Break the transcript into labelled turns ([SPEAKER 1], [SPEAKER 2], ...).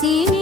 [SPEAKER 1] see